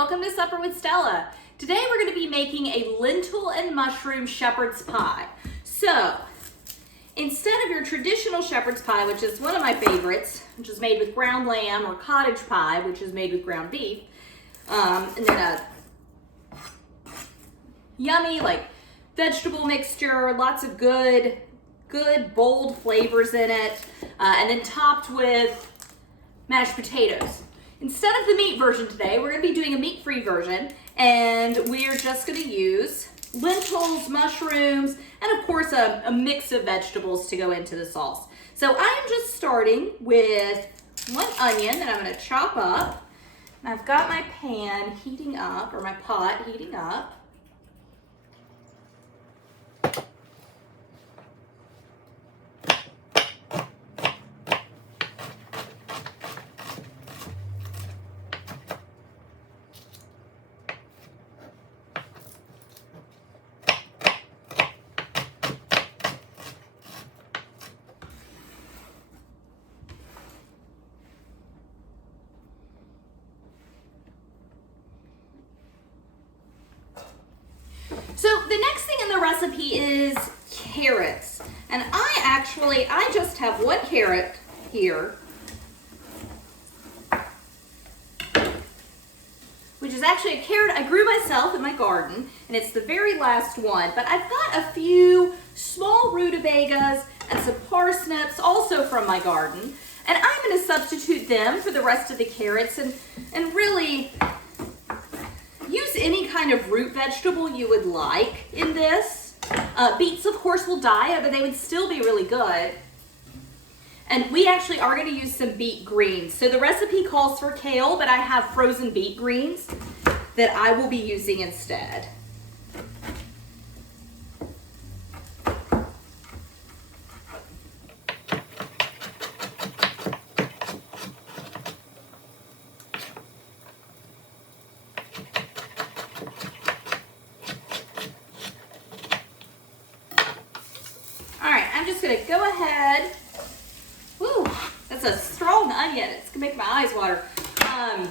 welcome to Supper with Stella. Today we're going to be making a lentil and mushroom shepherd's pie. So, instead of your traditional shepherd's pie, which is one of my favorites, which is made with ground lamb, or cottage pie, which is made with ground beef, and then a yummy vegetable mixture, lots of good bold flavors in it, and then topped with mashed potatoes. Instead of the meat version today, we're going to be doing a meat-free version, and we're just going to use lentils, mushrooms, and of course a mix of vegetables to go into the sauce. So I am just starting with one onion that I'm going to chop up. And I've got my pan heating up, or my pot heating up. So the next thing in the recipe is carrots. And I just have one carrot here, which is actually a carrot I grew myself in my garden, and it's the very last one. But I've got a few small rutabagas and some parsnips also from my garden, and I'm going to substitute them for the rest of the carrots and really use any kind of root vegetable you would like in this. Beets, of course, will die, but they would still be really good. And we actually are going to use some beet greens. So the recipe calls for kale, but I have frozen beet greens that I will be using instead. I'm just going to go ahead. Woo, that's a strong onion. It's going to make my eyes water. I'm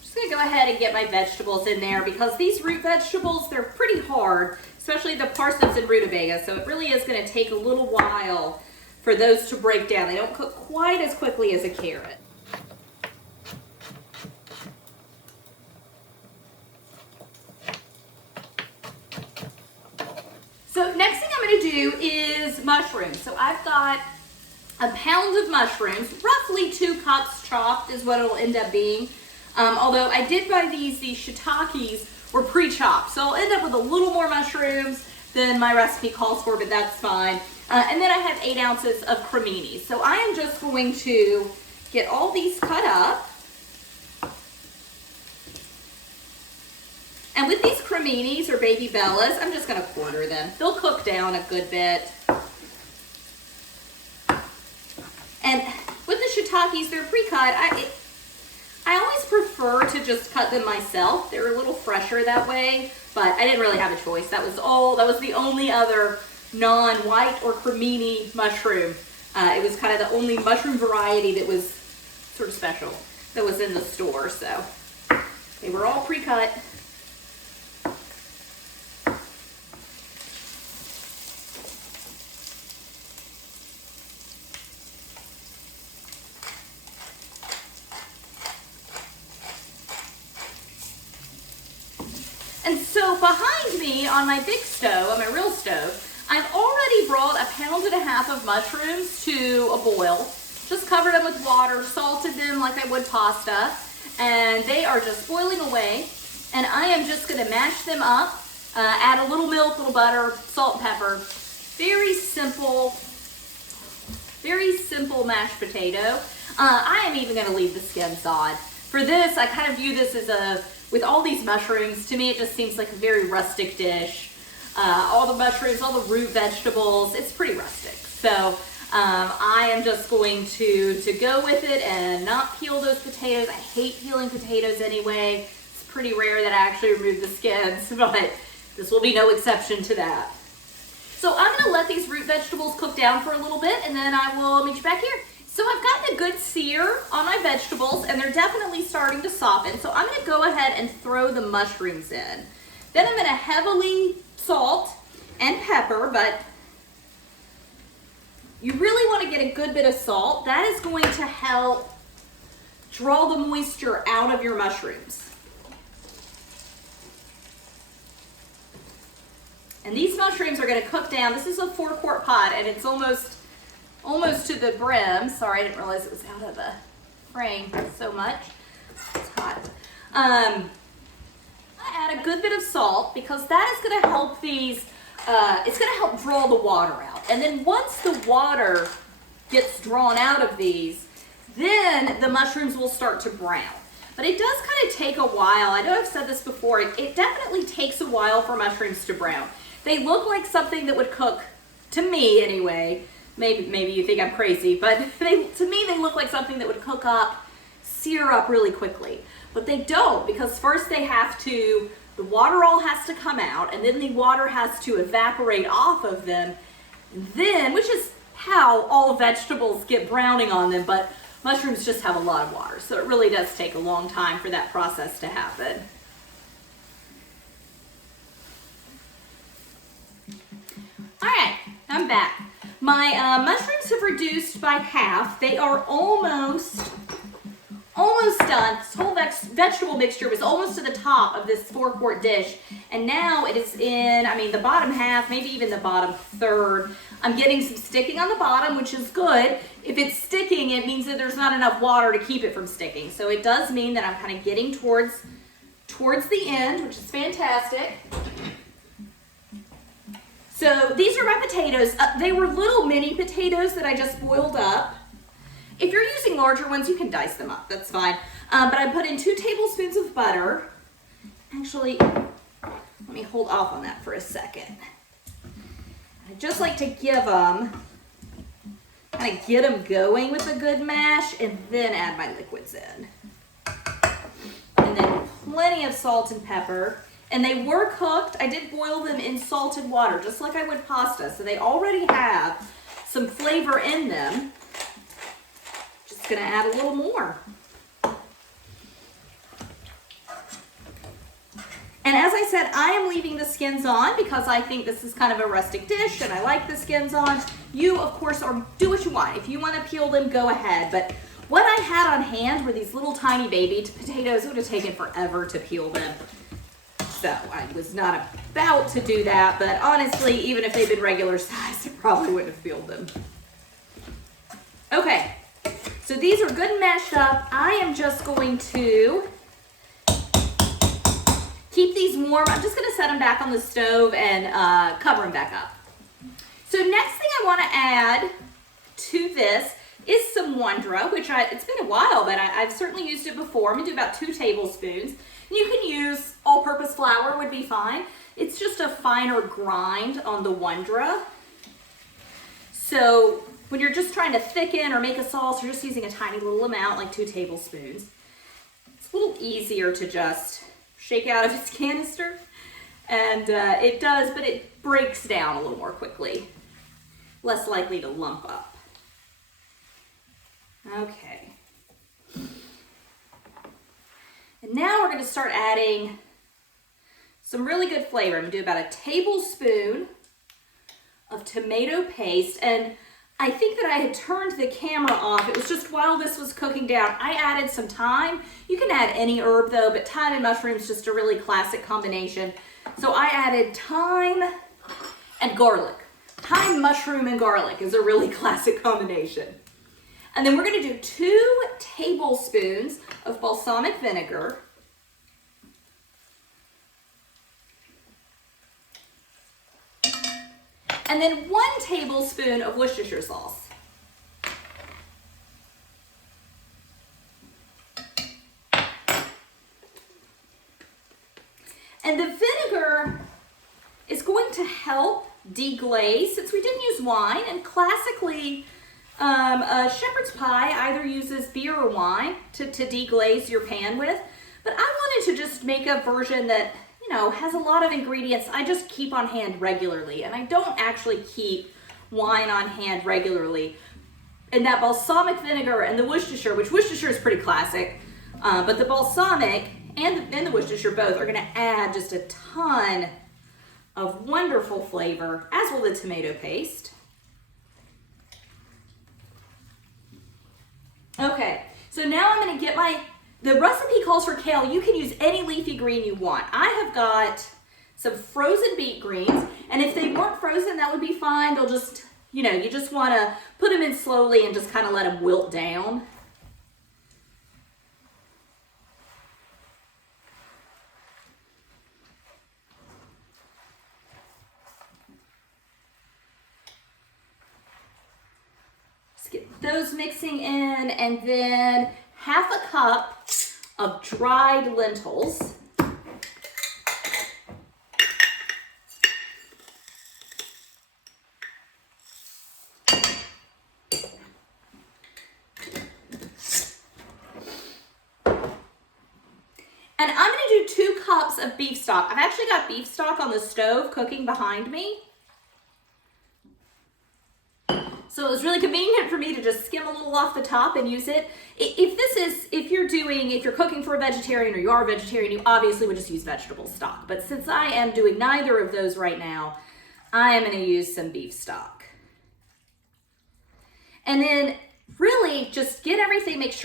just going to go ahead and get my vegetables in there, because these root vegetables, they're pretty hard, especially the parsnips and rutabagas. So it really is going to take a little while for those to break down. They don't cook quite as quickly as a carrot. So next thing I'm going to do is mushrooms. So I've got a pound of mushrooms, roughly 2 cups chopped is what it'll end up being. Although I did buy these shiitakes were pre-chopped. So I'll end up with a little more mushrooms than my recipe calls for, but that's fine. And then I have 8 ounces of creminis. So I am just going to get all these cut up. And with these creminis, or baby bellas, I'm just going to quarter them. They'll cook down a good bit. And with the shiitakes, they're pre-cut. I always prefer to just cut them myself. They're a little fresher that way, but I didn't really have a choice. That was the only other non-white or cremini mushroom. It was kind of the only mushroom variety that was sort of special that was in the store. So they were all pre-cut. And so behind me on my big stove, on my real stove, I've already brought 1.5 pounds of mushrooms to a boil. Just covered them with water, salted them like I would pasta, and they are just boiling away. And I am just going to mash them up, add a little milk, little butter, salt, and pepper. Very simple mashed potato. I am even going to leave the skins on. For this, I kind of view this as with all these mushrooms, to me it just seems like a very rustic dish. All the mushrooms, all the root vegetables, it's pretty rustic. So I am just going to go with it and not peel those potatoes. I hate peeling potatoes anyway. It's pretty rare that I actually remove the skins, but this will be no exception to that. So I'm going to let these root vegetables cook down for a little bit, and then I will meet you back here. So I've gotten a good sear on my vegetables, and they're definitely starting to soften. So I'm going to go ahead and throw the mushrooms in. Then I'm gonna heavily salt and pepper, but you really wanna get a good bit of salt. That is going to help draw the moisture out of your mushrooms. And these mushrooms are gonna cook down. This is a 4-quart pot and it's almost to the brim. Sorry, I didn't realize it was out of the frame so much. It's hot. I add a good bit of salt because that is gonna help these, it's gonna help draw the water out. And then once the water gets drawn out of these, then the mushrooms will start to brown. But it does kind of take a while. I know I've said this before. It definitely takes a while for mushrooms to brown. They look like something that would cook, to me anyway. Maybe you think I'm crazy, but to me they look like something that would cook up, sear up really quickly. But they don't, because first the water all has to come out, and then the water has to evaporate off of them. Then, which is how all vegetables get browning on them, but mushrooms just have a lot of water, so it really does take a long time for that process to happen. All right, I'm back. My mushrooms have reduced by half. They are almost done. This whole vegetable mixture was almost to the top of this 4-quart dish, and now it is in, the bottom half, maybe even the bottom third. I'm getting some sticking on the bottom, which is good. If it's sticking, it means that there's not enough water to keep it from sticking. So it does mean that I'm kind of getting towards the end, which is fantastic. So these are my potatoes. They were little mini potatoes that I just boiled up. If you're using larger ones, you can dice them up, that's fine. But I put in 2 tablespoons of butter. Actually, let me hold off on that for a second. I just like to give them, kind of get them going with a good mash and then add my liquids in. And then plenty of salt and pepper. And they were cooked. I did boil them in salted water, just like I would pasta. So they already have some flavor in them. Just gonna add a little more. And as I said, I am leaving the skins on because I think this is kind of a rustic dish and I like the skins on. You, of course, do what you want. If you want to peel them, go ahead. But what I had on hand were these little tiny baby potatoes. It would have taken forever to peel them. So I was not about to do that, but honestly, even if they'd been regular size, I probably wouldn't have peeled them. Okay, so these are good and mashed up. I am just going to keep these warm. I'm just gonna set them back on the stove and cover them back up. So next thing I wanna add to this is some Wondra, which it's been a while, but I've certainly used it before. I'm gonna do about 2 tablespoons. You can use all-purpose flour, would be fine. It's just a finer grind on the Wondra. So when you're just trying to thicken or make a sauce, you're just using a tiny little amount, like 2 tablespoons. It's a little easier to just shake out of its canister. And it does, but it breaks down a little more quickly. Less likely to lump up. Okay. And now we're going to start adding some really good flavor. I'm going to do about a tablespoon of tomato paste. And I think that I had turned the camera off. It was just while this was cooking down, I added some thyme. You can add any herb though, but thyme and mushroom is just a really classic combination. So I added thyme and garlic. Thyme, mushroom, and garlic is a really classic combination. And then we're going to do 2 tablespoons of balsamic vinegar. And then 1 tablespoon of Worcestershire sauce. And the vinegar is going to help deglaze, since we didn't use wine, and classically a shepherd's pie either uses beer or wine to deglaze your pan with, but I wanted to just make a version that, you know, has a lot of ingredients I just keep on hand regularly, and I don't actually keep wine on hand regularly. And that balsamic vinegar and the Worcestershire, which Worcestershire is pretty classic, but the balsamic and the Worcestershire both are gonna add just a ton of wonderful flavor, as will the tomato paste. Okay, so now I'm gonna get the recipe calls for kale. You can use any leafy green you want. I have got some frozen beet greens, and if they weren't frozen, that would be fine. They'll just, you know, you just wanna put them in slowly and just kind of let them wilt down. Just get those mixing in, and then half a cup of dried lentils. And I'm gonna do 2 cups of beef stock. I've actually got beef stock on the stove cooking behind me. So it was really convenient for me to just skim a little off the top and use it. If you're cooking for a vegetarian or you are a vegetarian, you obviously would just use vegetable stock. But since I am doing neither of those right now, I am gonna use some beef stock. And then really just get everything mixed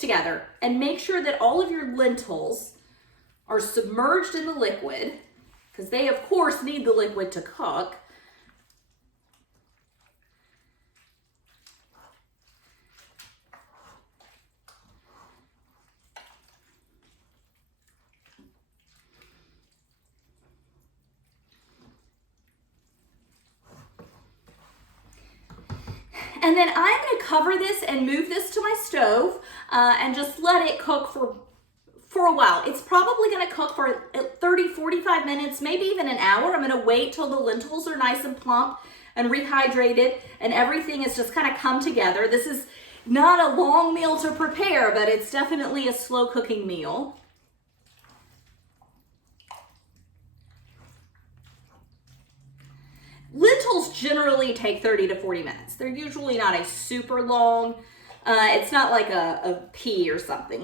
together, and make sure that all of your lentils are submerged in the liquid, because they of course need the liquid to cook. And then I'm gonna cover this and move this to my stove and just let it cook for a while. It's probably gonna cook for 30, 45 minutes, maybe even an hour. I'm gonna wait till the lentils are nice and plump and rehydrated and everything has just kind of come together. This is not a long meal to prepare, but it's definitely a slow cooking meal. Lentils generally take 30 to 40 minutes. They're usually not a super long, it's not like a pea or something.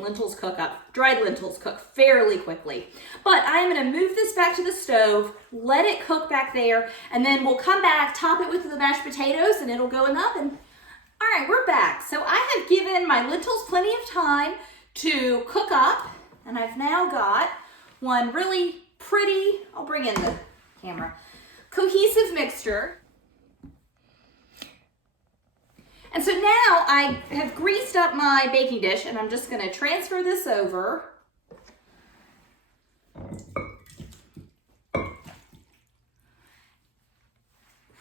Dried lentils cook fairly quickly. But I'm gonna move this back to the stove, let it cook back there, and then we'll come back, top it with the mashed potatoes, and it'll go in the oven. All right, we're back. So I have given my lentils plenty of time to cook up, and I've now got one really pretty, I'll bring in the camera, cohesive mixture. And so now I have greased up my baking dish, and I'm just going to transfer this over.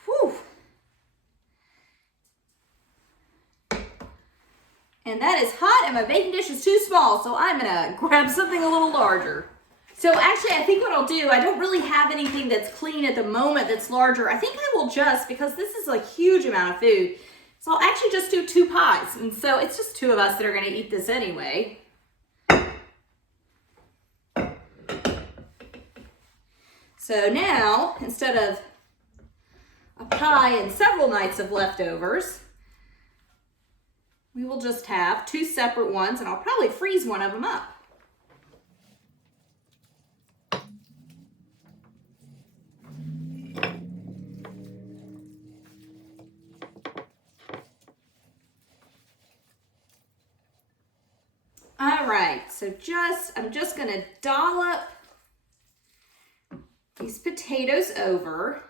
Whew. And that is hot, and my baking dish is too small, so I'm going to grab something a little larger. So actually, I think what I'll do, I don't really have anything that's clean at the moment that's larger. I think I will just, because this is a huge amount of food, so I'll actually just do 2 pies. And so it's just 2 of us that are gonna eat this anyway. So now, instead of a pie and several nights of leftovers, we will just have 2 separate ones, and I'll probably freeze one of them up. All right, so I'm just gonna dollop these potatoes over.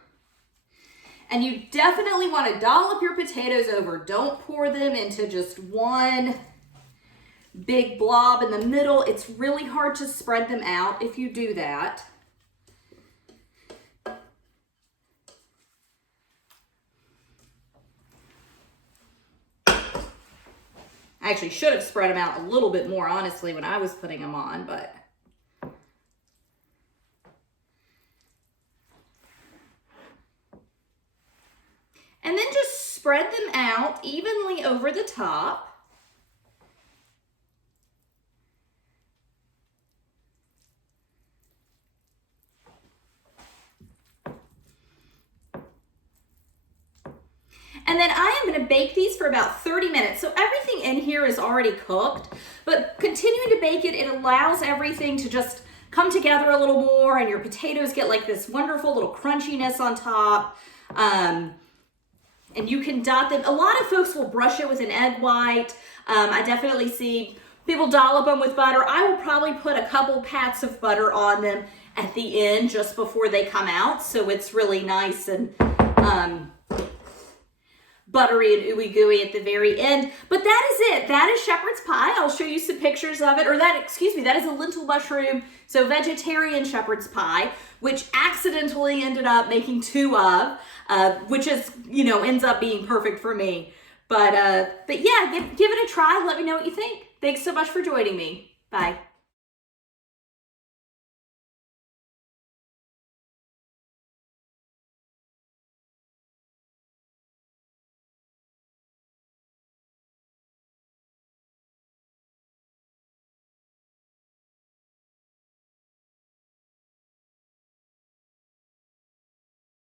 And you definitely wanna dollop your potatoes over. Don't pour them into just one big blob in the middle. It's really hard to spread them out if you do that. I actually should have spread them out a little bit more, honestly, when I was putting them on, but. And then just spread them out evenly over the top. And then I am going to bake these for about 30 minutes. So everything in here is already cooked, but continuing to bake it, it allows everything to just come together a little more, and your potatoes get like this wonderful little crunchiness on top. And you can dot them. A lot of folks will brush it with an egg white. I definitely see people dollop them with butter. I will probably put a couple pats of butter on them at the end just before they come out, so it's really nice and buttery and ooey gooey at the very end. But that is it. That is shepherd's pie. I'll show you some pictures of it. Or that, excuse me, that is a lentil mushroom, so vegetarian shepherd's pie, which accidentally ended up making 2 of, which is, you know, ends up being perfect for me. But yeah, give it a try. Let me know what you think. Thanks so much for joining me. Bye.